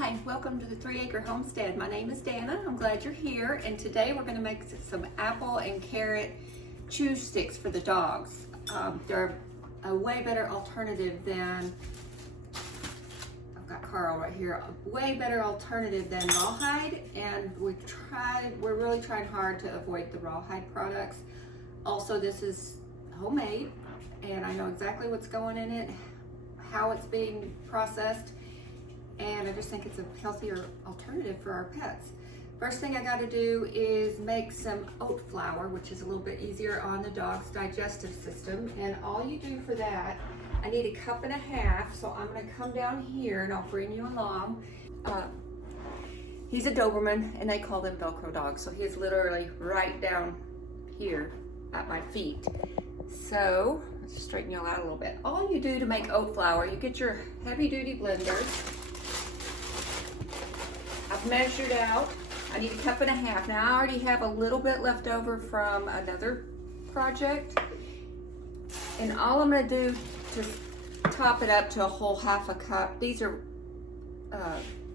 Hi, welcome to the 3-Acre Homestead. My name is Dana. I'm glad you're here, and today we're going to make some apple and carrot chew sticks for the dogs. They're a way better alternative than, I've got Carl right here, a way better alternative than rawhide, and we're really trying hard to avoid the rawhide products. Also, this is homemade, and I know exactly what's going in it, how it's being processed, and I just think it's a healthier alternative for our pets. First thing I got to do is make some oat flour, which is a little bit easier on the dog's digestive system. And all you do for that, I need 1.5 cups, so I'm going to come down here and I'll bring you along. He's a Doberman, and they call them Velcro dogs, so he's literally right down here at my feet. So let's straighten you out a little bit. All you do to make oat flour, you get your heavy-duty blender. I've measured out, I need 1.5 cups. Now I already have a little bit left over from another project. And all I'm gonna do to top it up to a whole 1/2 cup, these are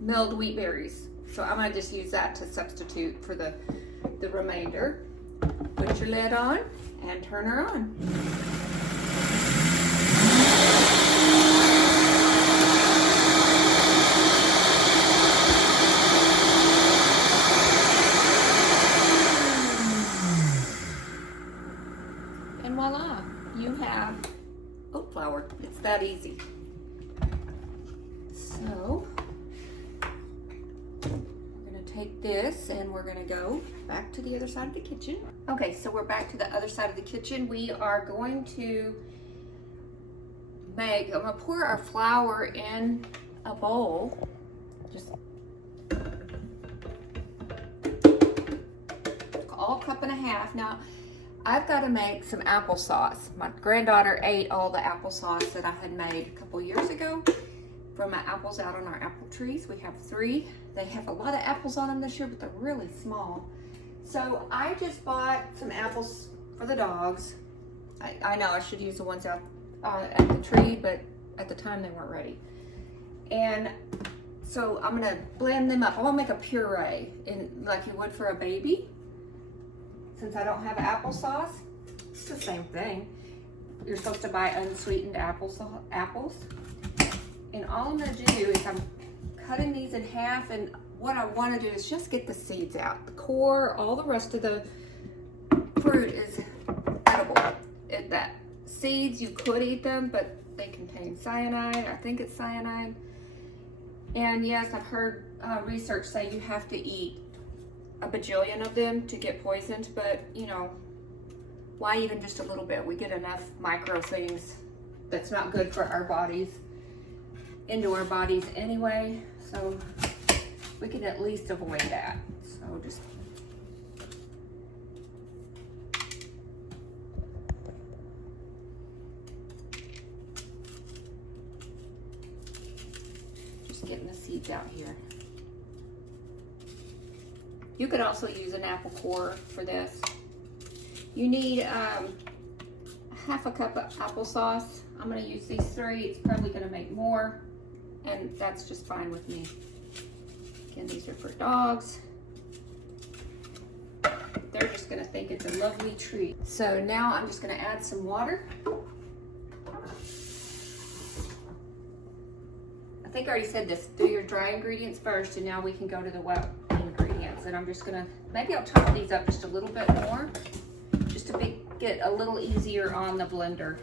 milled wheat berries. So I'm gonna just use that to substitute for the remainder. Put your lid on and turn her on. And voila, you have oat flour. It's that easy. So we're gonna take this and we're gonna go back to the other side of the kitchen. Okay, so we're back to the other side of the kitchen. We are going to I'm gonna pour our flour in a bowl. Just all 1.5 cups. Now, I've got to make some applesauce. My granddaughter ate all the applesauce that I had made a couple years ago from my apples out on our apple trees. We have 3. They have a lot of apples on them this year, but they're really small. So I just bought some apples for the dogs. I know I should use the ones out at the tree, but at the time they weren't ready. And so I'm gonna blend them up. I wanna make a puree like you would for a baby. Since I don't have applesauce, it's the same thing. You're supposed to buy unsweetened apples. And all I'm gonna do is I'm cutting these in half, and what I wanna do is just get the seeds out. The core, all the rest of the fruit is edible. That seeds, you could eat them, but they contain cyanide. I think it's cyanide. And yes, I've heard research say you have to eat a bajillion of them to get poisoned, but you know, why even just a little bit? We get enough micro things that's not good for our bodies into our bodies anyway, so we can at least avoid that. So just getting the seeds out here. You could also use an apple core for this. You need 1/2 cup of applesauce. I'm gonna use these 3. It's probably gonna make more, and that's just fine with me. Again, these are for dogs. They're just gonna think it's a lovely treat. So now I'm just gonna add some water. I think I already said this, do your dry ingredients first, and now we can go to the wet ingredients. And I'm just gonna, maybe I'll chop these up just a little bit more, just to make it a little easier on the blender.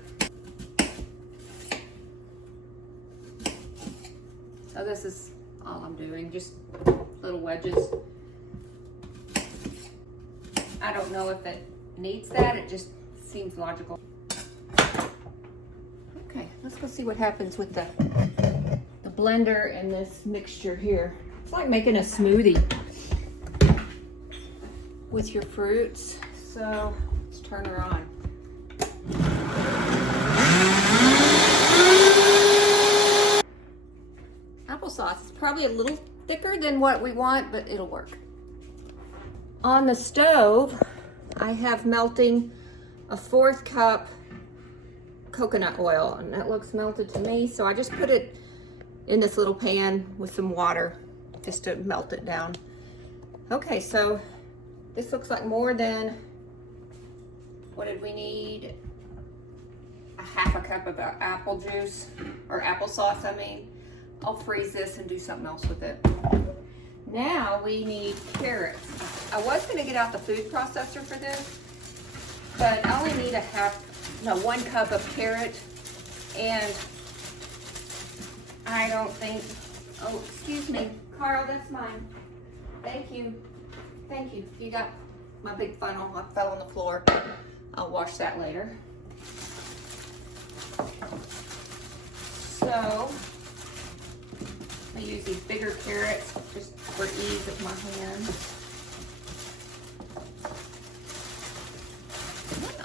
So this is all I'm doing, just little wedges. I don't know if it needs that, it just seems logical. Okay, let's go see what happens with the blender and this mixture here. It's like making a smoothie with your fruits. So let's turn her on. Applesauce is probably a little thicker than what we want, but it'll work. On the stove, I have melting a 1/4 cup coconut oil, and that looks melted to me. So I just put it in this little pan with some water just to melt it down. Okay, so this looks like more than, what did we need? A half a cup of apple juice, or applesauce, I mean. I'll freeze this and do something else with it. Now we need carrots. I was gonna get out the food processor for this, but I only need 1 cup of carrot, and I don't think, oh, excuse me, Carl, that's mine. Thank you. Thank you. You got my big funnel. I fell on the floor. I'll wash that later. So, I use these bigger carrots just for ease of my hand.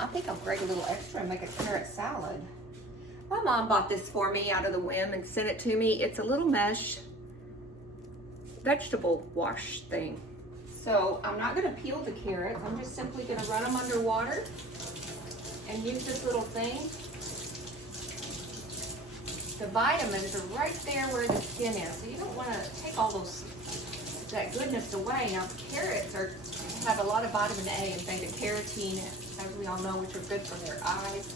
I think I'll grate a little extra and make a carrot salad. My mom bought this for me out of the whim and sent it to me. It's a little mesh vegetable wash thing. So I'm not gonna peel the carrots. I'm just simply gonna run them under water and use this little thing. The vitamins are right there where the skin is. So you don't wanna take all that goodness away. Now carrots have a lot of vitamin A and beta carotene, as we all know, which are good for their eyes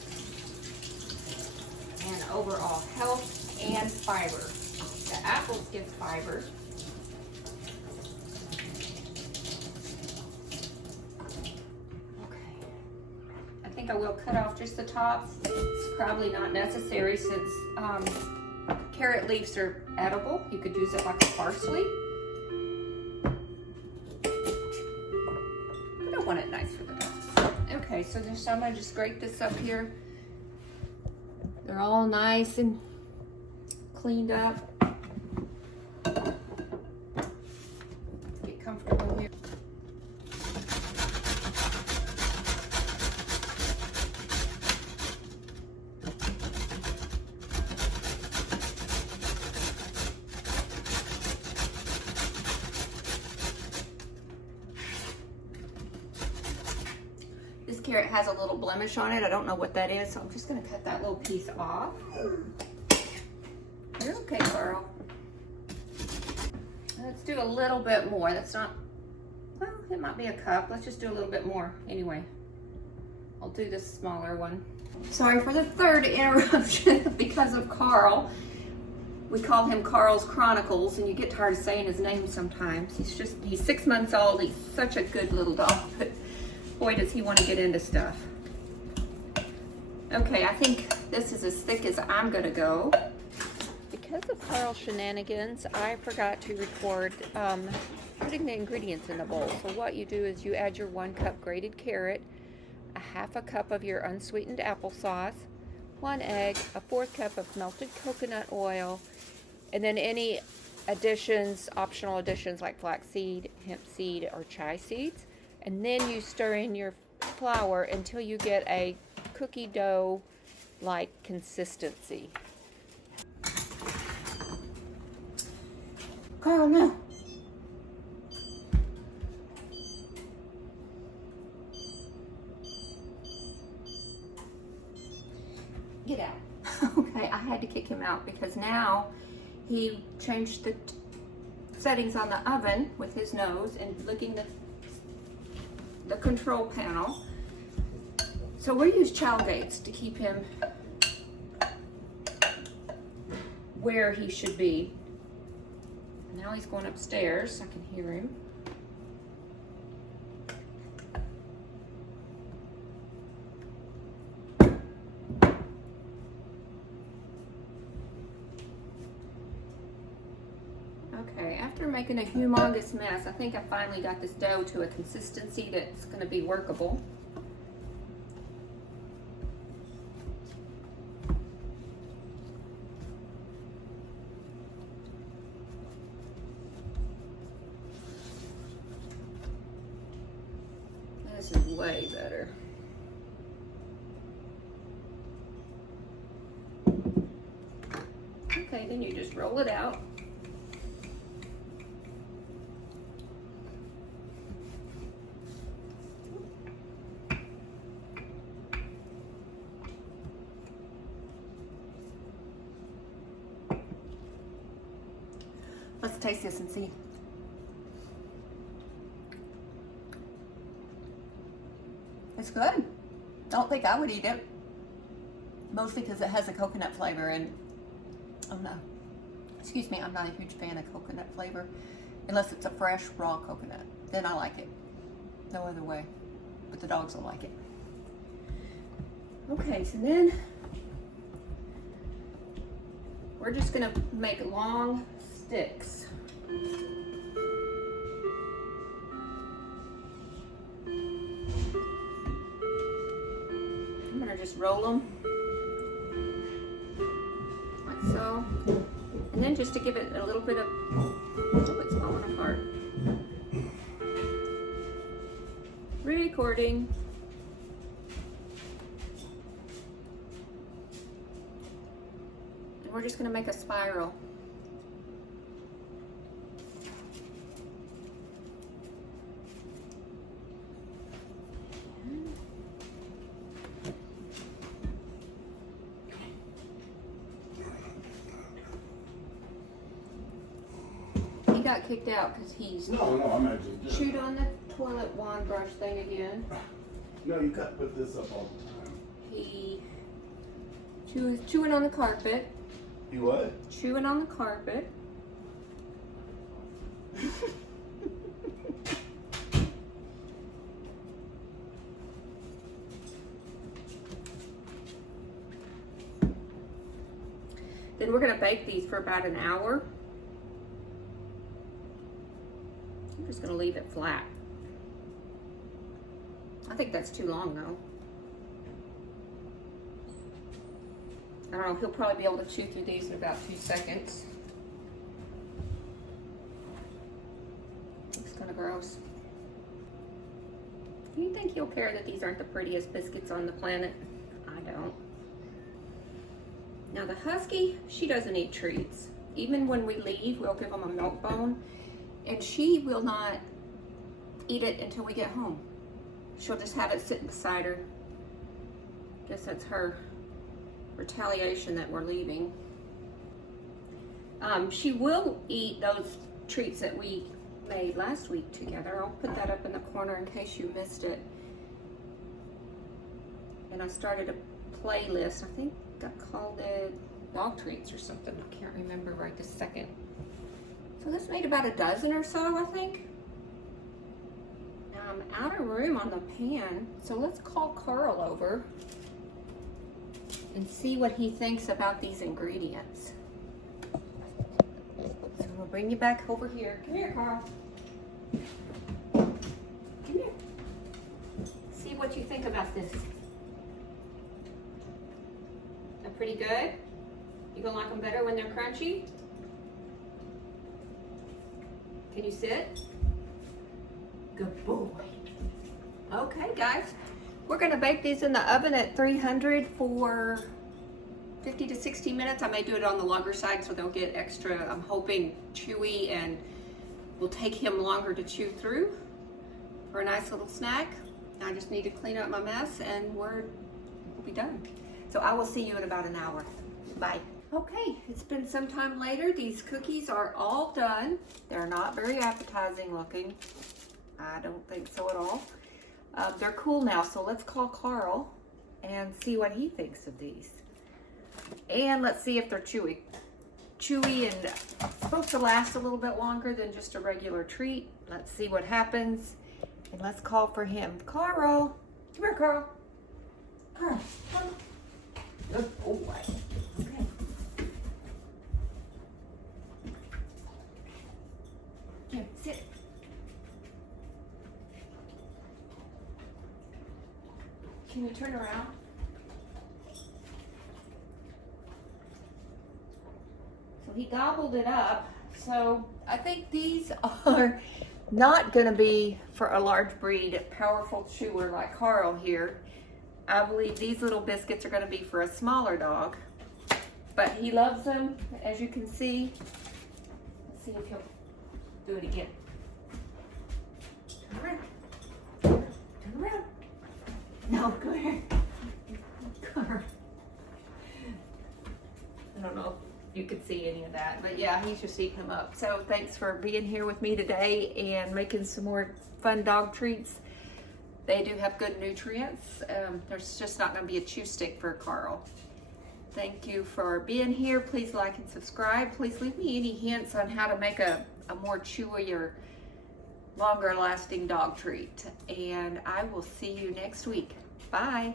and overall health and fiber. The apples give fiber. Okay, I think I will cut off just the tops. It's probably not necessary since carrot leaves are edible. You could use it like a parsley. I don't want it nice for the dogs. Okay, so I'm gonna just grate this up here. They're all nice and cleaned up. Get comfortable here. This carrot has a little blemish on it. I don't know what that is, so I'm just gonna cut that little piece off. You're okay, Carl. Let's do a little bit more. That's not, well, it might be a cup. Let's just do a little bit more. Anyway, I'll do this smaller one. Sorry for the third interruption because of Carl. We call him Carl's Chronicles, and you get tired of saying his name sometimes. He's 6 months old. He's such a good little dog, but boy, does he want to get into stuff. Okay, I think this is as thick as I'm gonna go. Because of Carl's shenanigans, I forgot to record putting the ingredients in the bowl. So what you do is you add your 1 cup grated carrot, a half a cup of your unsweetened applesauce, 1 egg, a 1/4 cup of melted coconut oil, and then any additions, optional additions like flaxseed, hemp seed, or chia seeds. And then you stir in your flour until you get a cookie dough like consistency. Carl, no. Get out. Okay, I had to kick him out because now he changed the settings on the oven with his nose and licking the control panel. So we use chow gates to keep him where he should be. Now he's going upstairs. I can hear him. Okay, after making a humongous mess, I think I finally got this dough to a consistency that's going to be workable. This is way better. Okay, then you just roll it out. taste this and see. It's good. I don't think I would eat it. Mostly because it has a coconut flavor and, oh no, excuse me, I'm not a huge fan of coconut flavor unless it's a fresh raw coconut. Then I like it. No other way. But the dogs don't like it. Okay, so then we're just gonna make long sticks. I'm gonna just roll them like so, and then just to give it a little bit of, oh, it's falling apart. Recording. And we're just gonna make a spiral. He got kicked out because he's No, I'm actually just chewed on the toilet wand brush thing again. No, you got to put this up all the time. He was chewing on the carpet. You what? Chewing on the carpet. Then we're gonna bake these for about an hour. I'm just gonna leave it flat. I think that's too long though. I don't know, he'll probably be able to chew through these in about 2 seconds. It's kind of gross. Do you think he'll care that these aren't the prettiest biscuits on the planet? I don't. Now the husky, she doesn't eat treats. Even when we leave, we'll give them a milk bone, and she will not eat it until we get home. She'll just have it sitting beside her. Guess that's her retaliation that we're leaving. She will eat those treats that we made last week together. I'll put that up in the corner in case you missed it. And I started a playlist. I think I called it dog treats or something. I can't remember right this second. So this made about a dozen or so, I think. I'm out of room on the pan, so let's call Carl over and see what he thinks about these ingredients. So we'll bring you back over here. Come here, Carl. Come here. See what you think about this. They're pretty good? You gonna like them better when they're crunchy? Can you sit? Good boy. Okay, guys. We're gonna bake these in the oven at 300 for 50 to 60 minutes. I may do it on the longer side so they'll get extra, I'm hoping, chewy, and will take him longer to chew through for a nice little snack. I just need to clean up my mess and we'll be done. So I will see you in about an hour. Bye. Okay, it's been some time later. These cookies are all done. They're not very appetizing looking. I don't think so at all. They're cool now, so let's call Carl and see what he thinks of these. And let's see if they're chewy. Chewy and supposed to last a little bit longer than just a regular treat. Let's see what happens. And let's call for him. Carl! Come here, Carl. Carl, come. Good boy. Okay. Here, sit. Can you turn around? So he gobbled it up. So I think these are not going to be for a large breed, powerful chewer like Carl here. I believe these little biscuits are going to be for a smaller dog. But he loves them, as you can see. Let's see if he'll do it again. Turn around. Turn around. No, go ahead. I don't know you could see any of that. But yeah, he's just eating them up. So thanks for being here with me today and making some more fun dog treats. They do have good nutrients. There's just not going to be a chew stick for Carl. Thank you for being here. Please like and subscribe. Please leave me any hints on how to make a more chewy or longer lasting dog treat. And I will see you next week. Bye.